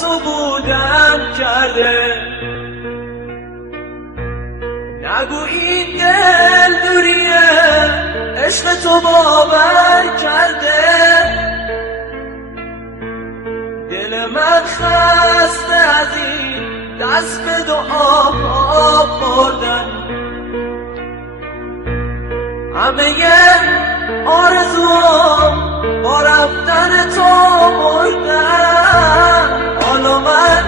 تو بودم کرده. نگو این دل دوریه عشق تو باور کرده. دل من خسته از این دست به دعا بردن. همه آرزوام با رفتن تو مردن. حالا من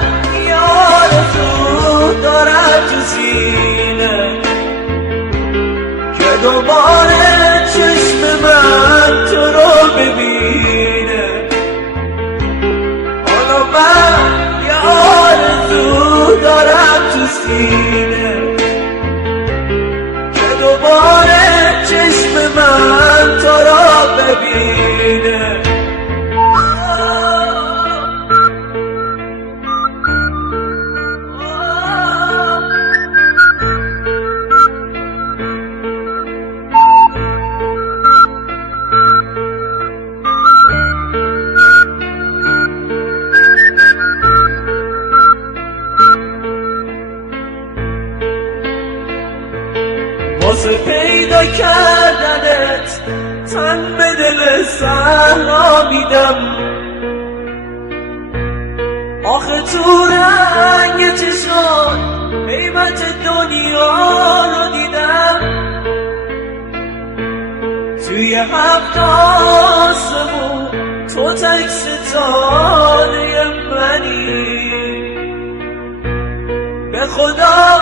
یه آرزو دارم تو سینه که دوباره چشم من تو رو ببینه. حالا من یه آرزو دارم تو سینه که دوباره چشم من تو رو ببینه. واسه پیدا کردنت تن به دل صحرا میدم. آخه تو رنگ چشات قیمت دنیا رو دیدم. توی هفت آسمون تو تک ستاره منی. به خدا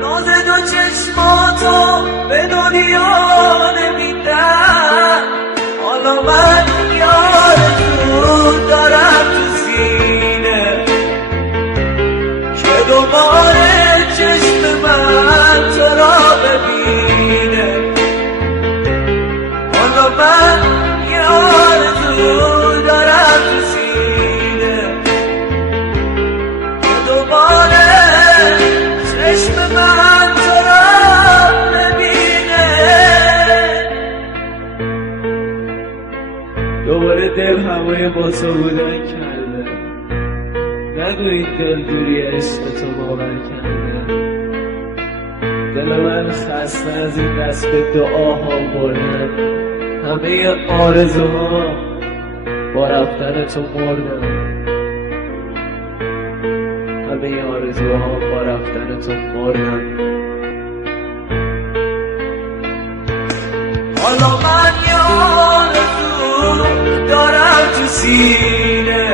ناز دو چشماتو به دنیا نمیدم. حالا من یه آرزو دارم تو سینه که دوباره چشم من تو را ببینه. حالا من یه آرزو دارم تو سینه که دوباره چشم من تو را ببینه. دوباره دل هوای با تو بودن کرده. نگو این دل دوری عشق تو باور کرده. دل من خسته از این دست به دعاها بردن. همه آرزوها با رفتن تو مردن. همه آرزوها با رفتن تو مردن. حالا من یه آرزو دارم تو سینه